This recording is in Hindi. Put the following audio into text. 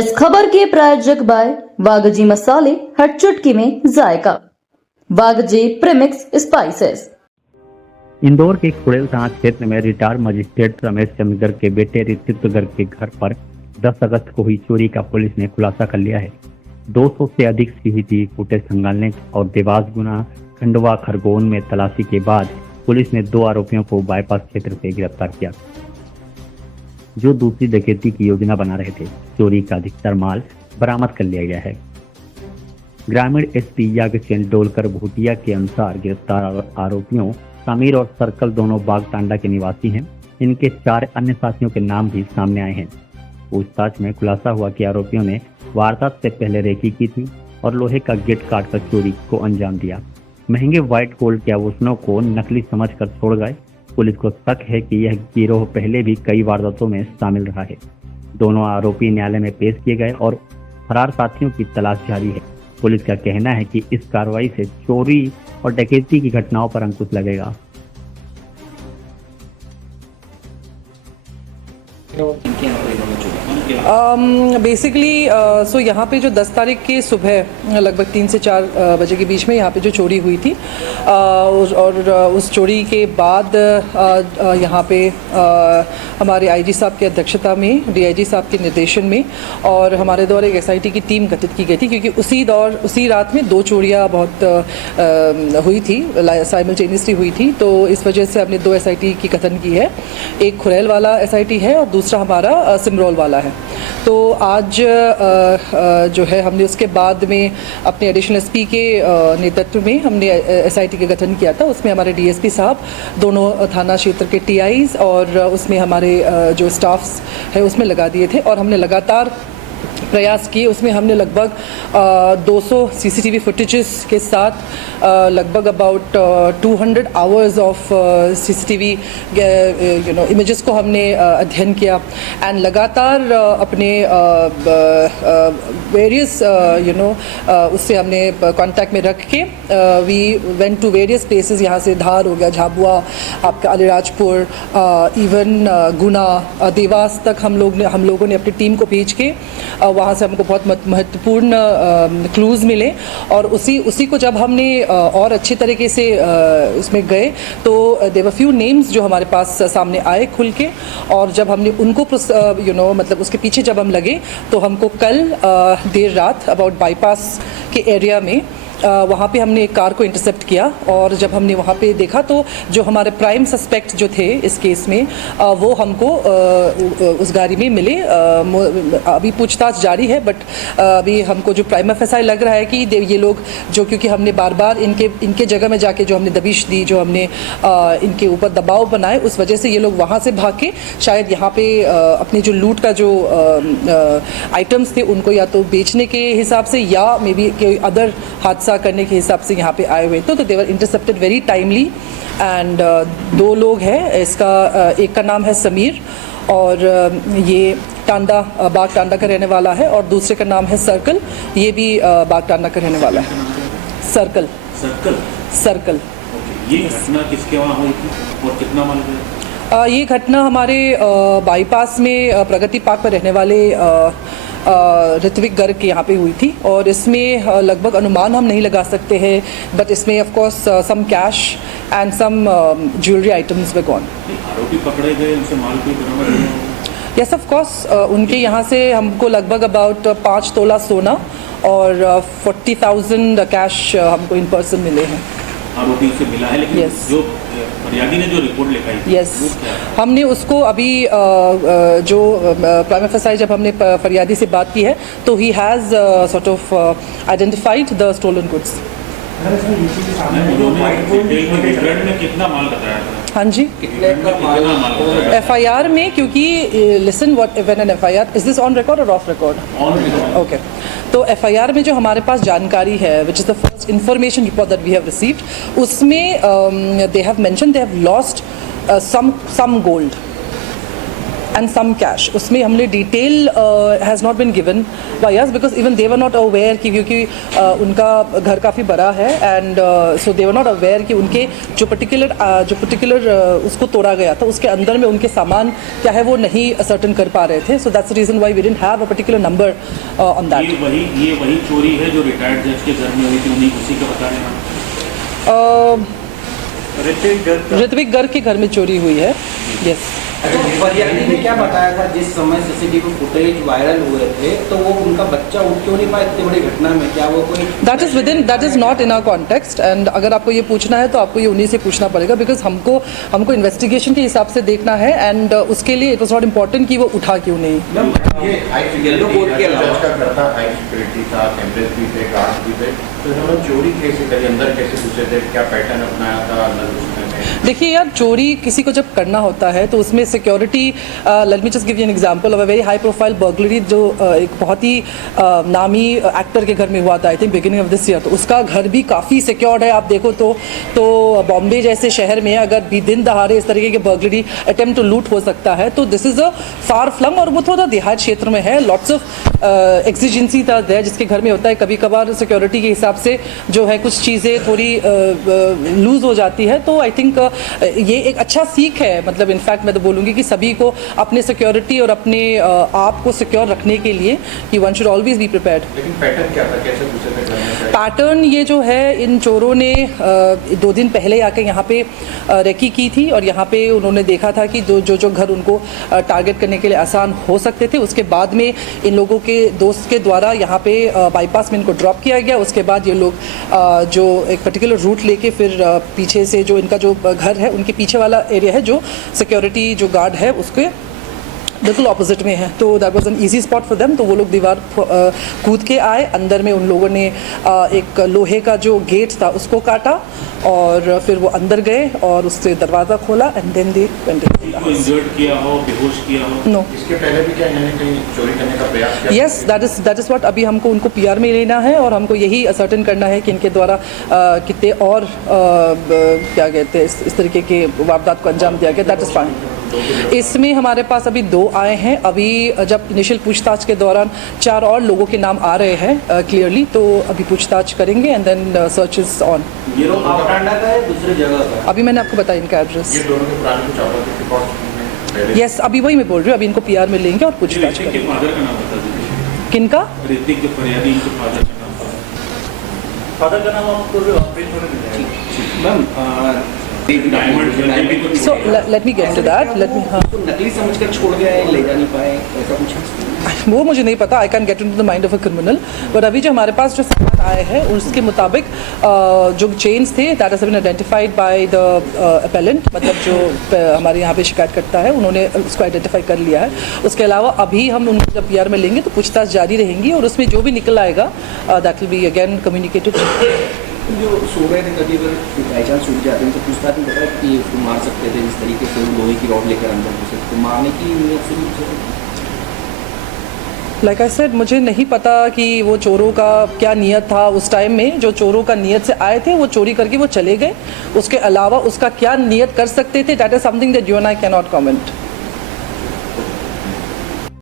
इस खबर के प्रायोजक बाय वागजी मसाले, हर चुटकी में जायका। वागजी प्रीमिक्स स्पाइसेस। इंदौर के खुड़ेल थाना क्षेत्र में रिटायर्ड मजिस्ट्रेट रमेश चंद्र गर्ग के बेटे ऋतिक गर्ग के घर पर 10 अगस्त को हुई चोरी का पुलिस ने खुलासा कर लिया है। 200 से अधिक सीसीटीवी फुटेज खंगालने और देवास, गुना, खंडवा, खरगोन में तलाशी के बाद पुलिस ने 2 आरोपियों को बाईपास क्षेत्र से गिरफ्तार किया, जो दूसरी डकैती की योजना बना रहे थे। चोरी का अधिकतर माल बरामद कर लिया गया है। ग्रामीण एसपी यागचंद डोलकर भूटिया के अनुसार गिरफ्तार आरोपियों समीर और सर्कल दोनों बागटांडा के निवासी हैं। इनके 4 अन्य साथियों के नाम भी सामने आए हैं। पूछताछ में खुलासा हुआ कि आरोपियों ने वारदात से पहले रेकी की थी और लोहे का गेट काटकर चोरी को अंजाम दिया। महंगे व्हाइट गोल्ड के आभूषणों को नकली समझकर छोड़ गए। पुलिस को शक है कि यह गिरोह पहले भी कई वारदातों में शामिल रहा है। दोनों आरोपी न्यायालय में पेश किए गए और फरार साथियों की तलाश जारी है। पुलिस का कहना है कि इस कार्रवाई से चोरी और डकैती की घटनाओं पर अंकुश लगेगा। बेसिकली सो यहाँ पे जो 10 तारीख की सुबह लगभग 3 से 4 बजे के बीच में यहाँ पे जो चोरी हुई थी और उस चोरी के बाद यहाँ पे हमारे आईजी साहब की अध्यक्षता में, डीआईजी साहब के निर्देशन में और हमारे द्वारा एक एसआईटी की टीम गठित की गई थी, क्योंकि उसी रात में 2 चोरियाँ बहुत हुई थी, साइमल्टेनियसली हुई थी। तो इस वजह से हमने 2 एसआईटी की गठन की है। एक खुरैल वाला एसआईटी है और दूसरा हमारा सिमरोल वाला है। तो आज जो है हमने उसके बाद में अपने एडिशनल एसपी के नेतृत्व में हमने एसआईटी का गठन किया था। उसमें हमारे डीएसपी साहब, दोनों थाना क्षेत्र के टीआईज और उसमें हमारे जो स्टाफ्स है उसमें लगा दिए थे और हमने लगातार प्रयास किए। उसमें हमने लगभग 200 सीसीटीवी फुटेजेस के साथ लगभग about 200 hours of CCTV images को हमने अध्ययन किया एंड लगातार अपने वेरियस उससे हमने कांटेक्ट में रख के we went to various places. यहाँ से धार हो गया, झाबुआ, आपका अलीराजपुर, इवन गुना, देवास तक हम लोगों ने अपनी टीम को भेज के वहाँ से हमको बहुत महत्वपूर्ण क्लूज़ मिले और उसी को जब हमने और अच्छे तरीके से उसमें गए तो देयर वर फ्यू नेम्स जो हमारे पास सामने आए खुल के। और जब हमने उनको मतलब उसके पीछे जब हम लगे तो हमको कल देर रात अबाउट बाईपास के एरिया में वहाँ पे हमने एक कार को इंटरसेप्ट किया और जब हमने वहाँ पे देखा तो जो हमारे प्राइम सस्पेक्ट जो थे इस केस में वो हमको उस गाड़ी में मिले। अभी पूछताछ जारी है, बट अभी हमको जो प्राइम एफएसआई लग रहा है कि ये लोग जो, क्योंकि हमने बार बार इनके जगह में जाके जो हमने दबिश दी, जो हमने इनके ऊपर दबाव बनाए, उस वजह से ये लोग वहाँ से भाग के शायद यहाँ पे अपने जो लूट का जो आइटम्स थे उनको या तो बेचने के हिसाब से या मे बी कोई अदर हादसा करने के हिसाब से यहाँ पे आए हुए। तो दे वर इंटरसेप्टेड वेरी टाइमली एंड 2 लोग हैं। इसका एक का नाम है समीर और ये बाग टांडा का रहने वाला है और दूसरे का नाम है सर्कल, ये भी बाग टांडा का रहने वाला है। सर्कल। ये घटना किसके वहाँ हुई थी और कितना माल गया? ये घटना हमारे बाईपास में प्रगति पार्क पर रहने वाले ऋतिक गर्ग के यहाँ पे हुई थी और इसमें लगभग अनुमान हम नहीं लगा सकते हैं, बट इसमें of course some cash and some jewellery items were gone. आरोपी पकड़े गए, उनसे माल भी बरामद हुआ? यस ऑफ कोर्स, उनके यहाँ से हमको लगभग अबाउट 5 तोला सोना और 40,000 कैश हमको इन पर्सन मिले हैं। आरोपी से मिला है, लेकिन yes. जो फरियादी ने जो रिपोर्ट लिखाई थी, yes. हमने उसको अभी जो प्राइम एफएसआई जब हमने फरियादी से बात की है तो he has sort of identified the stolen goods. कितना माल बताया था? हाँ जी, एफआईआर में, क्योंकि listen what when an FIR is this on record और ऑफ रिकॉर्ड? ओके, तो एफआईआर में जो हमारे पास जानकारी है, which is the first information report that we have received, उसमें they have mention they have lost some gold and some cash. उसमें हमने detail has not been given by us because even they were not aware कि क्योंकि उनका घर काफ़ी बड़ा है and so they were not aware कि उनके जो particular उसको तोड़ा गया था उसके अंदर में उनके सामान क्या है वो नहीं ascertain कर पा रहे थे. So that's the reason why we didn't have a particular number on that. ये वही चोरी है जो रिटायर्ड जज के घर में हुई थी, उन्हीं उसी का बता रहे हैं. ऋत्विक गर्ग के घर में चोरी हुई है. यस. फरियादी ने क्या बताया था जिस समय सीसीटीवी फुटेज वायरल हुए थे तो वो उनका बच्चा उठ क्यों नहीं पाया इतनी बड़ी घटना में? क्या वो कोई that is not in our context and अगर आपको ये पूछना है तो आपको ये उन्हीं से पूछना पड़ेगा बिकॉज हमको इन्वेस्टिगेशन के हिसाब से देखना है एंड उसके लिए इट वॉज नॉट इम्पॉर्टेंट कि वो उठा क्यों नहीं. ये येलो कोट के अलावा हाई सिक्योरिटी था, कैमरेज भी थे, गार्ड्स भी थे, तो उन्होंने चोरी कैसे करी, अंदर कैसे घुसे थे, क्या पैटर्न अपनाया था अंदर घुसने में? देखिए यार, चोरी किसी को जब करना होता है तो उसमें security, let me just give you an example of a very high profile burglary जो एक बहुत ही नामी एक्टर के घर में हुआ था I think beginning of this year. तो उसका घर भी काफ़ी सिक्योर्ड है. आप देखो तो बॉम्बे जैसे शहर में अगर भी दिन दहाड़े इस तरीके के बर्गलरी अटेम्प्ट टू लूट हो सकता है तो this is a far flung और वो थोड़ा देहात क्षेत्र में है. लॉट्स ऑफ एक्सिजेंसी था देयर जिसके घर में होता है. कभी कभार सिक्योरिटी के हिसाब से जो है कुछ चीज़ें थोड़ी लूज हो जाती है. तो आई थिंक ये एक अच्छा सीख है. मतलब इनफैक्ट मैं तो बोलूँगी कि सभी को अपने सिक्योरिटी और अपने आप को सिक्योर रखने के लिए कि one should always be prepared. लेकिन पैटर्न क्या था, कैसे घुसे थे घर में? पैटर्न ये जो है, इन चोरों ने 2 दिन पहले आकर यहाँ पे रेकी की थी और यहाँ पे उन्होंने देखा था कि जो घर उनको टारगेट करने के लिए आसान हो सकते थे. उसके बाद में इन लोगों के दोस्त के द्वारा यहाँ पे बाईपास में इनको ड्रॉप किया गया. उसके बाद ये लोग जो एक पर्टिकुलर रूट लेके फिर पीछे से जो इनका जो घर है उनके पीछे वाला एरिया है जो सिक्योरिटी जो गार्ड है उसके बिल्कुल ऑपोजिट में है. तो that was an easy spot for them. तो वो लोग दीवार कूद के आए. अंदर में उन लोगों ने एक लोहे का जो गेट था उसको काटा और फिर वो अंदर गए और उससे दरवाज़ा खोला and then they went in. Injured किया हो, बेहोश किया हो? नो. इसके पहले भी क्या इन्होंने कहीं चोरी करने का प्रयास किया? यस, दैट इज़ व्हाट अभी हमको उनको पीआर में लेना है और हमको यही असर्टेन करना है कि इनके द्वारा कितने और क्या कहते हैं इस तरीके के वारदात को अंजाम दिया गया. That is fine. इसमें हमारे पास अभी 2 आए हैं. अभी जब इनिशियल पूछताछ के दौरान 4 और लोगों के नाम आ रहे हैं क्लियरली. तो अभी पूछताछ करेंगे and then search is on. ये लोग ऑपरेंडा का है दूसरी जगह का? अभी मैंने आपको बताया इनका एड्रेस. ये दोनों के पुराने कुछ आरोप थे? यस, अभी वही मैं बोल रही हूँ. अभी इनको पीआर में लेंगे और पूछताछ ऋतिक के करेंगे. फादर का नाम बता दीजिए. किनका? ऋतिक के फरियादी, इनके फादर का नाम. फादर का नाम आपको ma'am So let me get to that. नकली समझकर छोड़ गया है, ले जा नहीं पाए, ऐसा कुछ है? वो मुझे नहीं पता. I can get into the mind of a criminal. But अभी जो हमारे पास जो सामान आए हैं उसके मुताबिक जो चेन्स थे that has been identified by the appellant. मतलब जो हमारे यहाँ पे शिकायत करता है उन्होंने उसको आइडेंटिफाई कर लिया है. उसके अलावा अभी हम उनको जब पीआर में लेंगे तो पूछताछ जारी रहेंगी और उसमें जो भी निकल आएगा that will be again communicated. जो सो रहे थे कभी अगर बाई चांस छूट जाते हैं तो पूछताछ में पता है कि उसको मार सकते थे जिस तरीके से लोहे की रॉड लेकर अंदर घुसे तो मारने की नीयत से भी. लाइक आई सेड, मुझे नहीं पता कि वो चोरों का क्या नियत था उस टाइम में. जो चोरों का नियत से आए थे वो चोरी करके वो चले गए. उसके अलावा उसका क्या नियत कर सकते थे that is something that you and I can not comment.